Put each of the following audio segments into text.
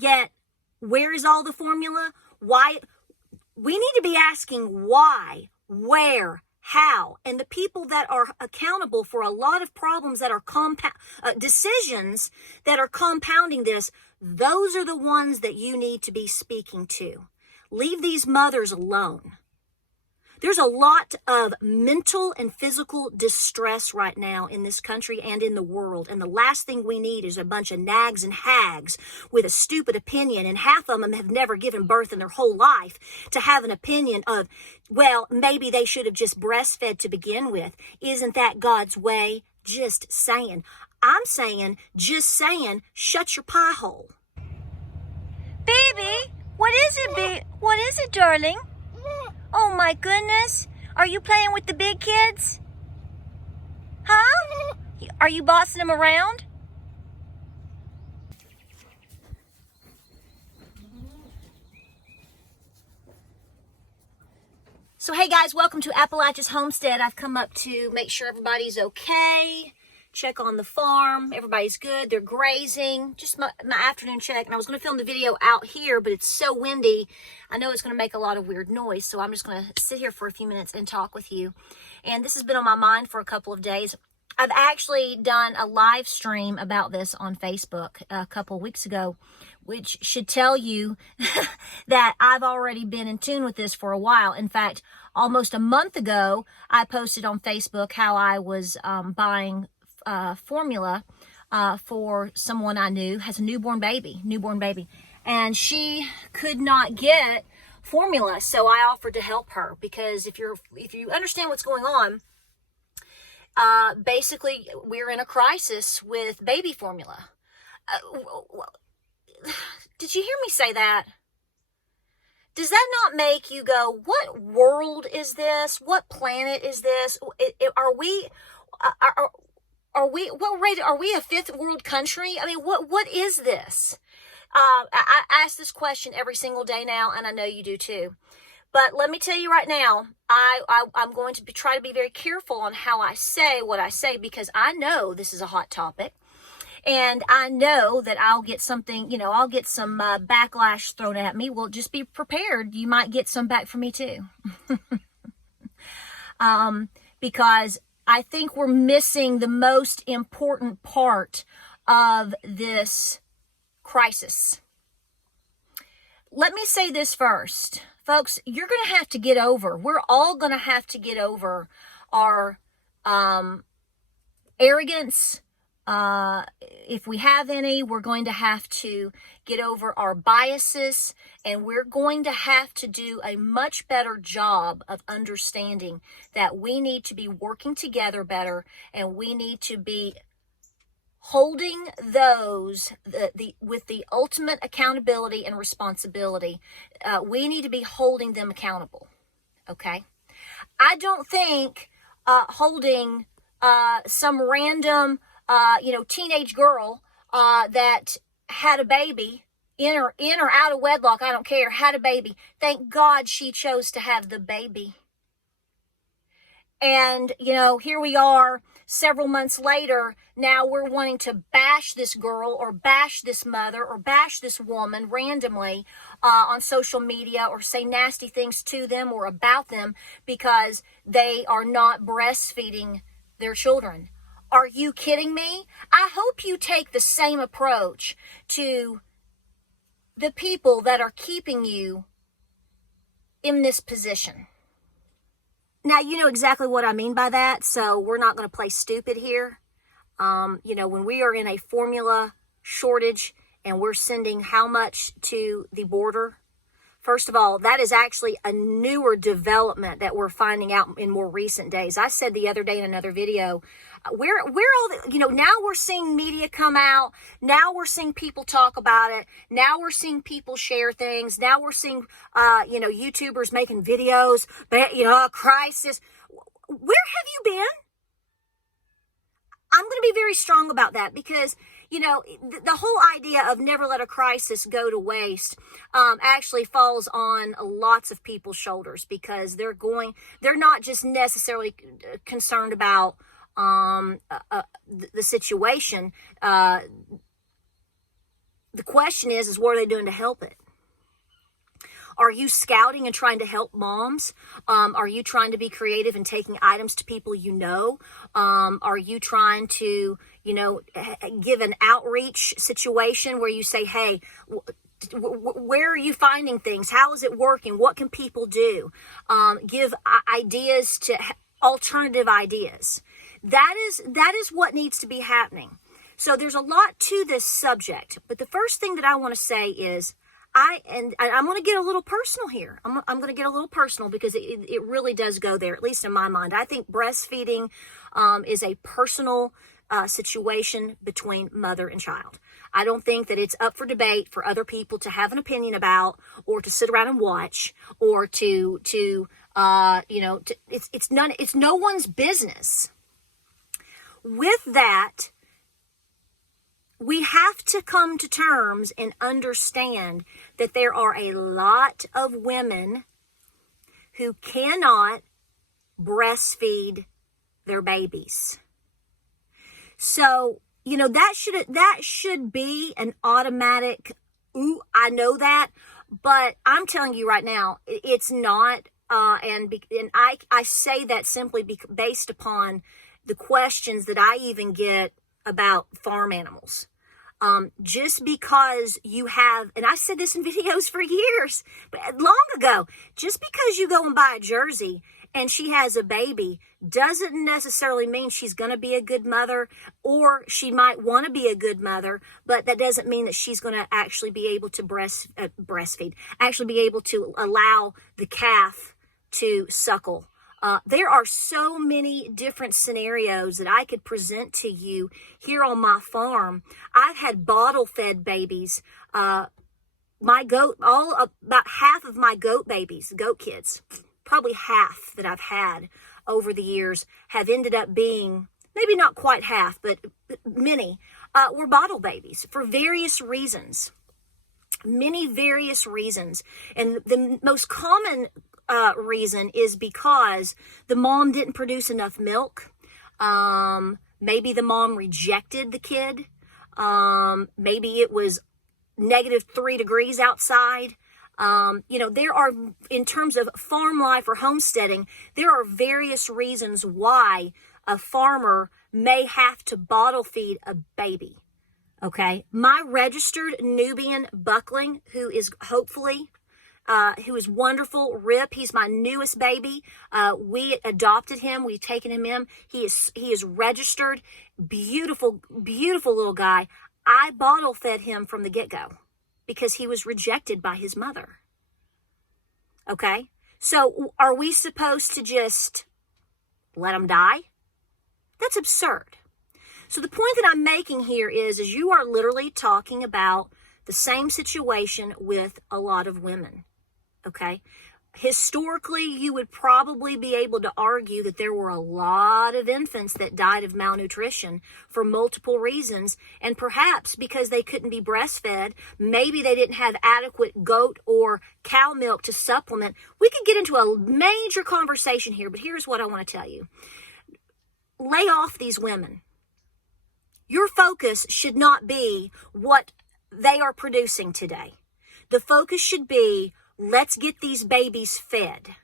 Yet, where is all the formula? Why? We need to be asking why, where, how, and the people that are accountable for a lot of problems that are decisions that are compounding this, those are the ones that you need to be speaking to. Leave these mothers alone. There's a lot of mental and physical distress right now in this country and in the world. And the last thing we need is a bunch of nags and hags with a stupid opinion. And half of them have never given birth in their whole life to have an opinion of, well, maybe they should have just breastfed to begin with. Isn't that God's way? Just saying. I'm saying, just saying, shut your pie hole. Baby, what is it, what is it, darling? Oh my goodness. Are you playing with the big kids? Huh? Are you bossing them around? So hey guys, welcome to Appalachia's Homestead. I've come up to make sure everybody's okay. Check on the farm. Everybody's good. They're grazing. Just my afternoon check. And I was going to film the video out here, but it's so windy. I know it's going to make a lot of weird noise. So I'm just going to sit here for a few minutes and talk with you. And this has been on my mind for a couple of days. I've actually done a live stream about this on Facebook a couple of weeks ago, which should tell you that I've already been in tune with this for a while. In fact, almost a month ago, I posted on Facebook how I was buying formula for someone I knew has a newborn baby, and she could not get formula. So I offered to help her because if you understand what's going on, basically we're in a crisis with baby formula. Did you hear me say that? Does that not make you go, what world is this? What planet is this? Are we a fifth world country? I mean, what is this? I ask this question every single day now, and I know you do too. But let me tell you right now, I'm going to try to be very careful on how I say what I say, because I know this is a hot topic. And I know that I'll get something, I'll get some backlash thrown at me. Well, just be prepared. You might get some back from me too. Because I think we're missing the most important part of this crisis. Let me say this first. Folks, you're going to have to get over, we're all going to have to get over our arrogance. If we have any, we're going to have to get over our biases, and we're going to have to do a much better job of understanding that we need to be working together better, and we need to be holding those with the ultimate accountability and responsibility. We need to be holding them accountable. Okay? I don't think holding some random teenage girl that had a baby in or out of wedlock, I don't care, had a baby. Thank God she chose to have the baby. And, here we are several months later. Now we're wanting to bash this girl or bash this mother or bash this woman randomly on social media, or say nasty things to them or about them because they are not breastfeeding their children. Are you kidding me? I hope you take the same approach to the people that are keeping you in this position. Now, you know exactly what I mean by that, so we're not going to play stupid here. When we are in a formula shortage and we're sending how much to the border? First of all, that is actually a newer development that we're finding out in more recent days. I said the other day in another video, now we're seeing media come out. Now we're seeing people talk about it. Now we're seeing people share things. Now we're seeing, YouTubers making videos, but, a crisis. Where have you been? I'm going to be very strong about that because, the whole idea of never let a crisis go to waste actually falls on lots of people's shoulders, because they're not just necessarily concerned about the situation. the question is what are they doing to help it? Are you scouting and trying to help moms? Are you trying to be creative and taking items to people you know? Are you trying to, give an outreach situation where you say, hey, where are you finding things? How is it working? What can people do? Give ideas to alternative ideas. That is what needs to be happening. So there's a lot to this subject, but the first thing that I want to say is I'm going to get a little personal here. I'm going to get a little personal because it really does go there, at least in my mind. I think breastfeeding is a personal situation between mother and child. I don't think that it's up for debate for other people to have an opinion about, or to sit around and watch, or it's no one's business. With that, we have to come to terms and understand that there are a lot of women who cannot breastfeed their babies. So, that should be an automatic, ooh, I know that, but I'm telling you right now, it's not, and I say that simply based upon the questions that I even get about farm animals. Just because you have, and I said this in videos for years, but long ago, just because you go and buy a Jersey and she has a baby doesn't necessarily mean she's going to be a good mother, or she might want to be a good mother, but that doesn't mean that she's going to actually be able to breastfeed, actually be able to allow the calf to suckle. There are so many different scenarios that I could present to you here on my farm. I've had bottle-fed babies. About half of my goat babies, goat kids, probably half that I've had over the years have ended up being, maybe not quite half, but many, were bottle babies for various reasons. Many various reasons. And the most common reason is because the mom didn't produce enough milk. Maybe the mom rejected the kid. Maybe it was -3 degrees outside. There are, in terms of farm life or homesteading, there are various reasons why a farmer may have to bottle feed a baby. Okay. My registered Nubian buckling, who is wonderful, Rip. He's my newest baby. We adopted him. We've taken him in. He is registered. Beautiful, beautiful little guy. I bottle fed him from the get-go because he was rejected by his mother. Okay. So are we supposed to just let him die? That's absurd. So the point that I'm making here is you are literally talking about the same situation with a lot of women. Okay. Historically, you would probably be able to argue that there were a lot of infants that died of malnutrition for multiple reasons, and perhaps because they couldn't be breastfed, maybe they didn't have adequate goat or cow milk to supplement. We could get into a major conversation here, but here's what I want to tell you. Lay off these women. Your focus should not be what they are producing today. The focus should be, let's get these babies fed.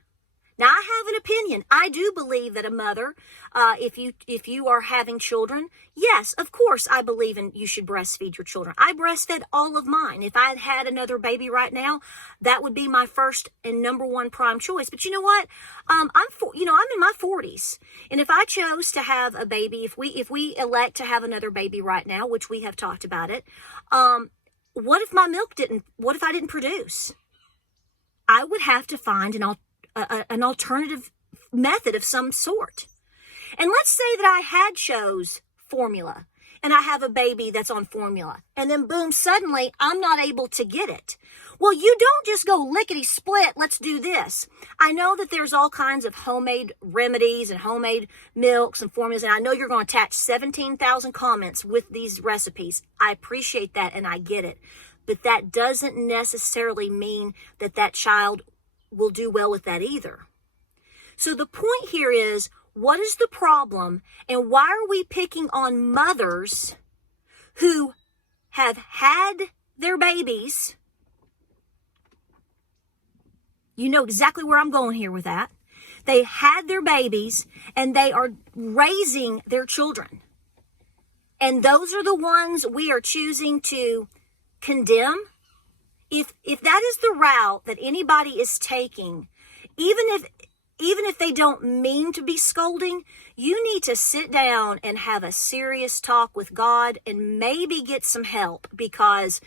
Now, I have an opinion. I do believe that a mother, if you are having children, yes, of course, I believe you should breastfeed your children. I breastfed all of mine. If I had another baby right now, that would be my first and number one prime choice. But you know what? I'm in my 40s, and if I chose to have a baby, if we elect to have another baby right now, which we have talked about it, what if I didn't produce? I would have to find an alternative method of some sort. And let's say that I had chose formula and I have a baby that's on formula, and then boom, suddenly I'm not able to get it. Well, you don't just go lickety split, let's do this. I know that there's all kinds of homemade remedies and homemade milks and formulas, and I know you're going to attach 17,000 comments with these recipes. I appreciate that and I get it. But that doesn't necessarily mean that child will do well with that either. So the point here is, what is the problem, and why are we picking on mothers who have had their babies. You know exactly where I'm going here with that. They had their babies and they are raising their children. And those are the ones we are choosing to condemn. If that is the route that anybody is taking, even if they don't mean to be scolding, you need to sit down and have a serious talk with God and maybe get some help, because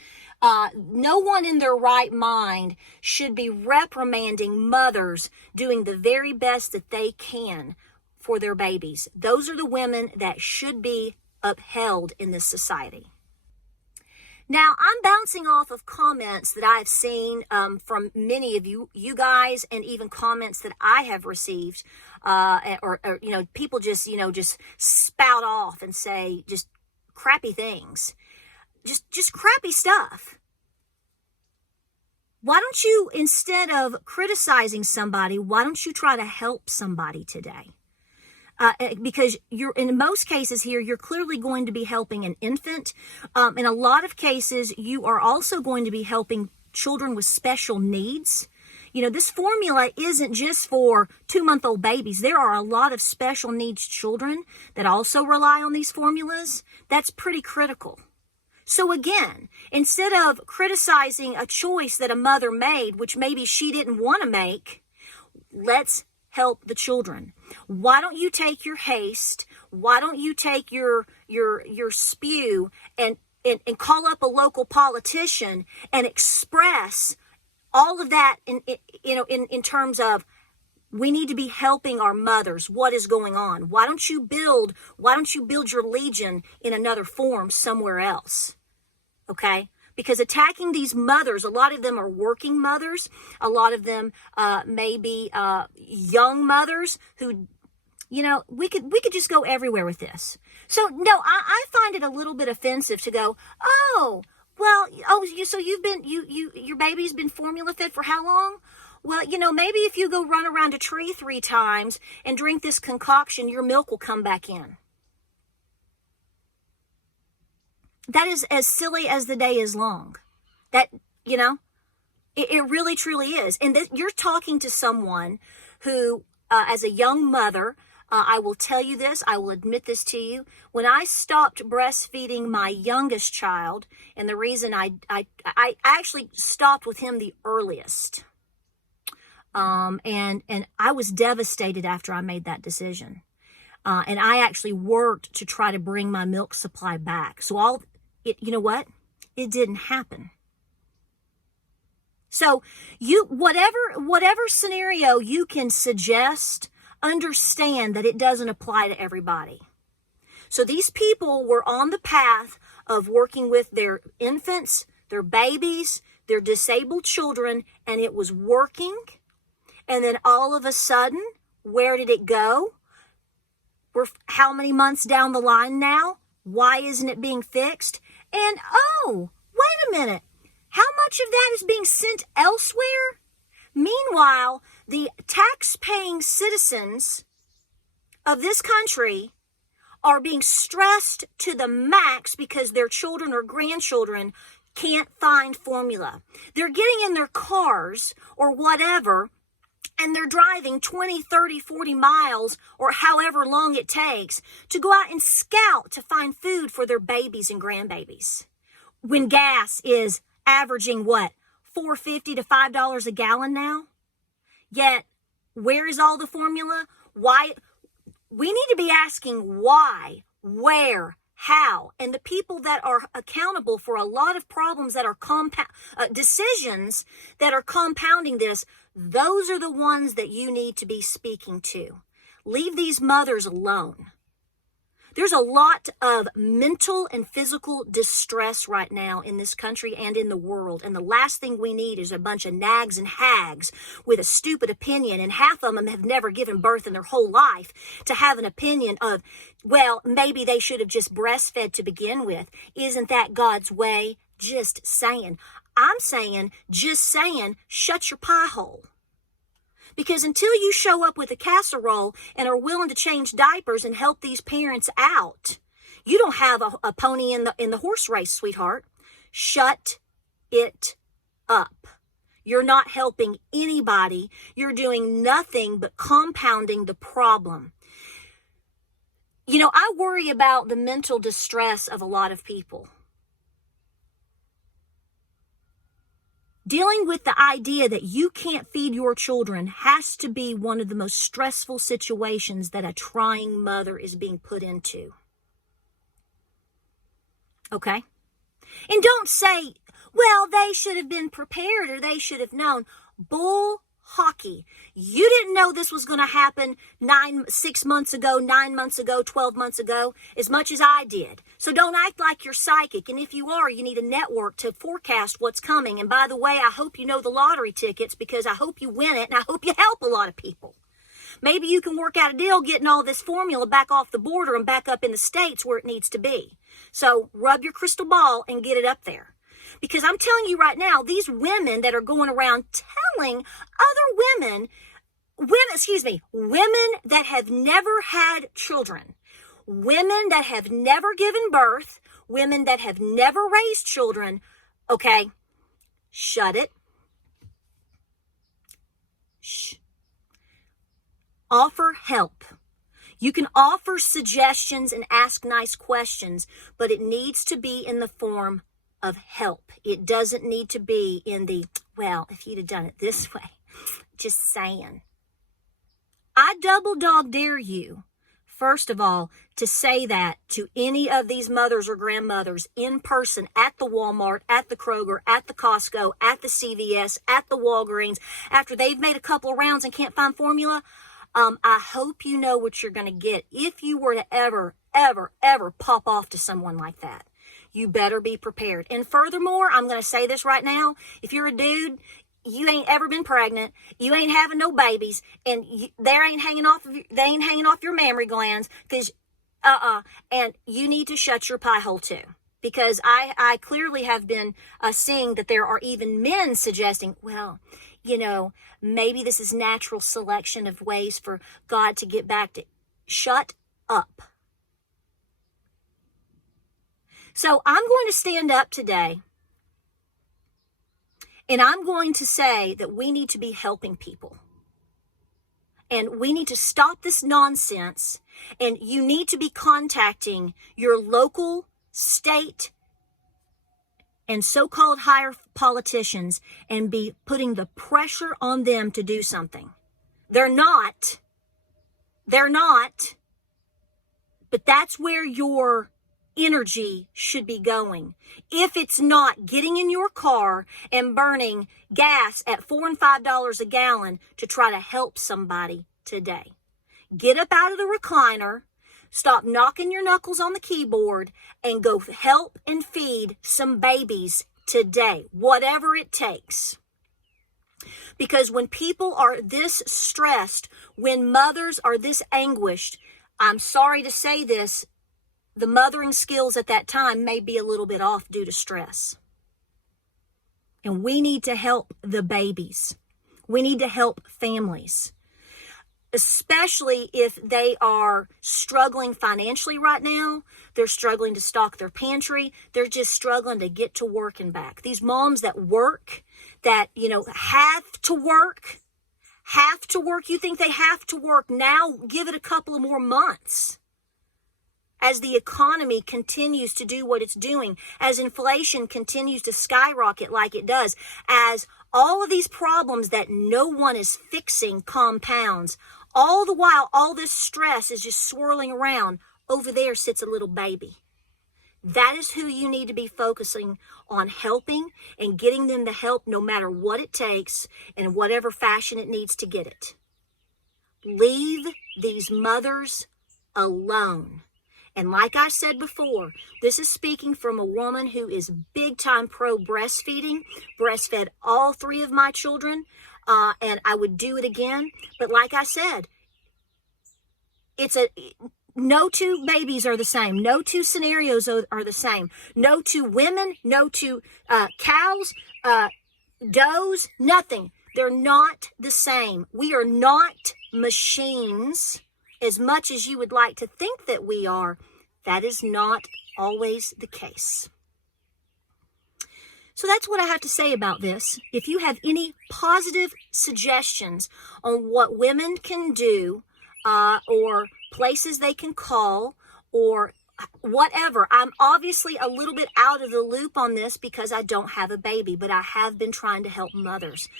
no one in their right mind should be reprimanding mothers doing the very best that they can for their babies. Those are the women that should be upheld in this society. Now, I'm bouncing off of comments that I've seen from many of you guys, and even comments that I have received, or people just spout off and say just crappy things, just crappy stuff. Why don't you, instead of criticizing somebody, why don't you try to help somebody today? Because you're, in most cases here, you're clearly going to be helping an infant. In a lot of cases, you are also going to be helping children with special needs. You know, this formula isn't just for 2-month-old babies. There are a lot of special needs children that also rely on these formulas. That's pretty critical. So again, instead of criticizing a choice that a mother made, which maybe she didn't want to make, let's help the children. Why don't you take your haste? Why don't you take your spew and call up a local politician and express all of that in terms of, we need to be helping our mothers. What is going on? Why don't you build your legion in another form somewhere else? Okay? Because attacking these mothers, a lot of them are working mothers. A lot of them may be young mothers who, we could just go everywhere with this. So no, I find it a little bit offensive to go, so your baby's been formula fed for how long? Well, maybe if you go run around a tree 3 times and drink this concoction, your milk will come back in. That is as silly as the day is long. That, it really, truly is. And you're talking to someone who, as a young mother, I will tell you this, I will admit this to you. When I stopped breastfeeding my youngest child, and the reason I actually stopped with him the earliest, and I was devastated after I made that decision. And I actually worked to try to bring my milk supply back. So you know what? It didn't happen. So whatever scenario you can suggest, understand that it doesn't apply to everybody. So these people were on the path of working with their infants, their babies, their disabled children, and it was working. And then all of a sudden, where did it go? We're how many months down the line now? Why isn't it being fixed? And wait a minute. How much of that is being sent elsewhere? Meanwhile, the tax-paying citizens of this country are being stressed to the max because their children or grandchildren can't find formula. They're getting in their cars or whatever, and they're driving 20, 30, 40 miles or however long it takes to go out and scout to find food for their babies and grandbabies. When gas is averaging what? $4.50 to $5 a gallon now? Yet, where is all the formula? Why? We need to be asking why, where, how. And the people that are accountable for a lot of problems that are decisions that are compounding this, those are the ones that you need to be speaking to. Leave these mothers alone. There's a lot of mental and physical distress right now in this country and in the world. And the last thing we need is a bunch of nags and hags with a stupid opinion. And half of them have never given birth in their whole life to have an opinion of, well, maybe they should have just breastfed to begin with. Isn't that God's way? Just saying. I'm saying, just saying, shut your pie hole. Because until you show up with a casserole and are willing to change diapers and help these parents out, you don't have a pony in the horse race, sweetheart. Shut it up. You're not helping anybody. You're doing nothing but compounding the problem. You know, I worry about the mental distress of a lot of people. Dealing with the idea that you can't feed your children has to be one of the most stressful situations that a trying mother is being put into. Okay? And don't say, well, they should have been prepared or they should have known. Bull hockey. You didn't know this was going to happen 6 months ago, 9 months ago, 12 months ago, as much as I did. So don't act like you're psychic. And if you are, you need a network to forecast what's coming. And by the way, I hope you know the lottery tickets, because I hope you win it and I hope you help a lot of people. Maybe you can work out a deal getting all this formula back off the border and back up in the States where it needs to be. So rub your crystal ball and get it up there. Because I'm telling you right now, these women that are going around telling other women that have never had children, women that have never given birth, women that have never raised children, okay, shut it. Shh. Offer help. You can offer suggestions and ask nice questions, but it needs to be in the form of help. It doesn't need to be in the, well, if you'd have done it this way, just saying. I double dog dare you, first of all, to say that to any of these mothers or grandmothers in person at the Walmart, at the Kroger, at the Costco, at the CVS, at the Walgreens, after they've made a couple of rounds and can't find formula. I hope you know what you're going to get if you were to ever pop off to someone like that. You better be prepared. And furthermore, I'm going to say this right now. If you're a dude, you ain't ever been pregnant, you ain't having no babies, and they ain't hanging off your mammary glands, because and you need to shut your pie hole too. Because I clearly have been seeing that there are even men suggesting, well, you know, maybe this is natural selection of ways for God to get back to. Shut up. So I'm going to stand up today and I'm going to say that we need to be helping people. And we need to stop this nonsense. And you need to be contacting your local, state, and so-called higher politicians and be putting the pressure on them to do something. They're not. But that's where your energy should be going. If it's not getting in your car and burning gas at $4 and $5 a gallon to try to help somebody today. Get up out of the recliner, stop knocking your knuckles on the keyboard, and go help and feed some babies today, whatever it takes. Because when people are this stressed, when mothers are this anguished, I'm sorry to say this, the mothering skills at that time may be a little bit off due to stress. And we need to help the babies. We need to help families, especially if they are struggling financially right now. They're struggling to stock their pantry. They're just struggling to get to work and back. These moms that work, that, you know, have to work. You think they have to work now? Give it a couple of more months. As the economy continues to do what it's doing, as inflation continues to skyrocket like it does, as all of these problems that no one is fixing compounds, all the while, all this stress is just swirling around. Over there sits a little baby. That is who you need to be focusing on helping and getting them the help no matter what it takes and in whatever fashion it needs to get it. Leave these mothers alone. And like I said before, this is speaking from a woman who is big time pro breastfeeding, breastfed all 3 of my children, and I would do it again. But like I said, no 2 babies are the same. No 2 scenarios are the same. No 2 women, no 2 cows, does, nothing. They're not the same. We are not machines. As much as you would like to think that we are, that is not always the case. So that's what I have to say about this. If you have any positive suggestions on what women can do, or places they can call, or whatever. I'm obviously a little bit out of the loop on this because I don't have a baby, but I have been trying to help mothers.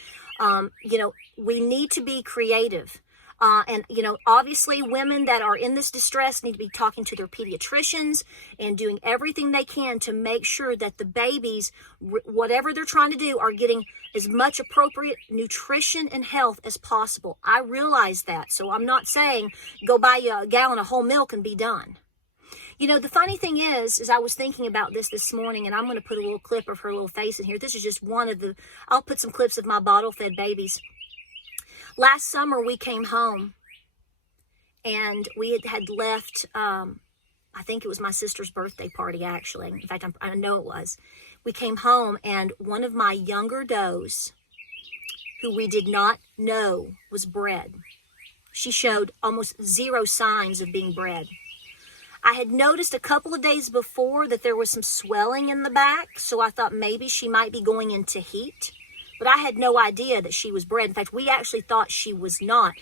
We need to be creative. And obviously women that are in this distress need to be talking to their pediatricians and doing everything they can to make sure that the babies, whatever they're trying to do, are getting as much appropriate nutrition and health as possible. I realize that. So I'm not saying go buy you a gallon of whole milk and be done. The funny thing is I was thinking about this morning, and I'm going to put a little clip of her little face in here. This is just one of I'll put some clips of my bottle-fed babies. Last summer, we came home, and we had left, I think it was my sister's birthday party, actually. In fact, I know it was. We came home, and one of my younger does, who we did not know was bred, she showed almost zero signs of being bred. I had noticed a couple of days before that there was some swelling in the back, so I thought maybe she might be going into heat. But I had no idea that she was bred. In fact, we actually thought she was not.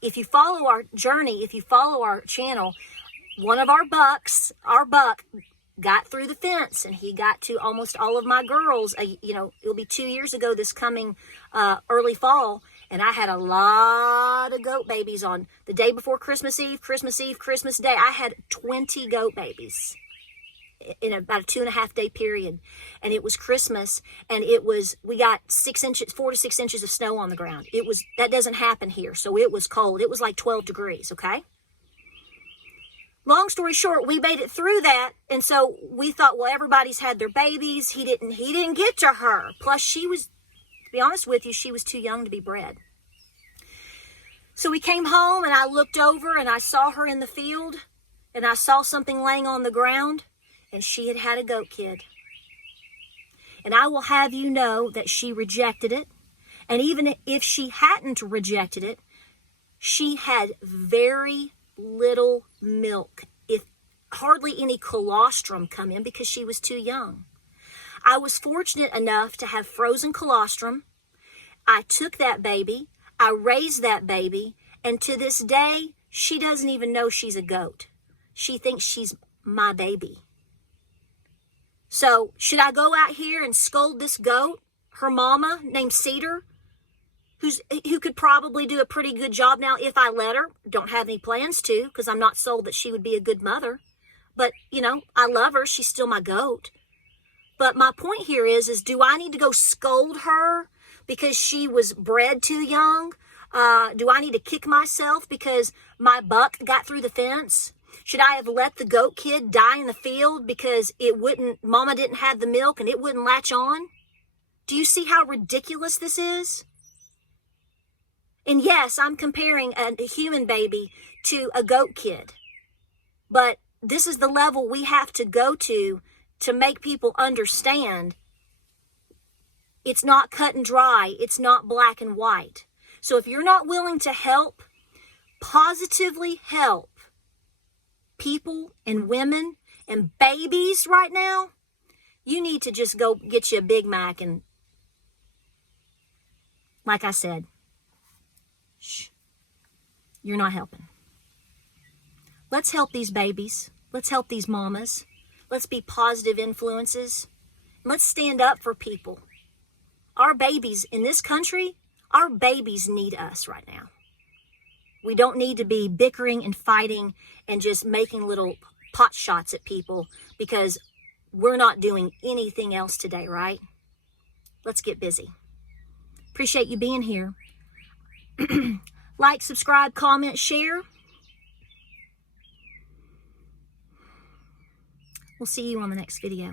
If you follow our journey, if you follow our channel, one of our buck got through the fence, and he got to almost all of my girls. It'll be 2 years ago this coming early fall, and I had a lot of goat babies on the day before Christmas Eve, Christmas Day. I had 20 goat babies in about a 2.5 day period. And it was Christmas, and we got 4 to 6 inches of snow on the ground. That doesn't happen here. So it was cold. It was like 12 degrees. Okay. Long story short, we made it through that. And so we thought, well, everybody's had their babies. He didn't get to her. Plus to be honest with you, she was too young to be bred. So we came home, and I looked over, and I saw her in the field, and I saw something laying on the ground, and she had had a goat kid. And I will have you know that she rejected it. And even if she hadn't rejected it, she had very little milk, if hardly any colostrum come in, because she was too young. I was fortunate enough to have frozen colostrum. I took that baby, I raised that baby, and to this day, she doesn't even know she's a goat. She thinks she's my baby. So should I go out here and scold this goat, her mama named Cedar, who could probably do a pretty good job now if I let her? Don't have any plans to, because I'm not sold that she would be a good mother. But, I love her. She's still my goat. But my point here is do I need to go scold her because she was bred too young? Do I need to kick myself because my buck got through the fence? Should I have let the goat kid die in the field because mama didn't have the milk and it wouldn't latch on? Do you see how ridiculous this is? And yes, I'm comparing a human baby to a goat kid. But this is the level we have to go to make people understand it's not cut and dry. It's not black and white. So if you're not willing to help, positively help people and women and babies right now, you need to just go get you a Big Mac and, like I said, you're not helping. Let's help these babies. Let's help these mamas. Let's be positive influences. Let's stand up for people. Our babies in this country, our babies need us right now. We don't need to be bickering and fighting and just making little pot shots at people because we're not doing anything else today, right? Let's get busy. Appreciate you being here. Like, subscribe, comment, share. We'll see you on the next video.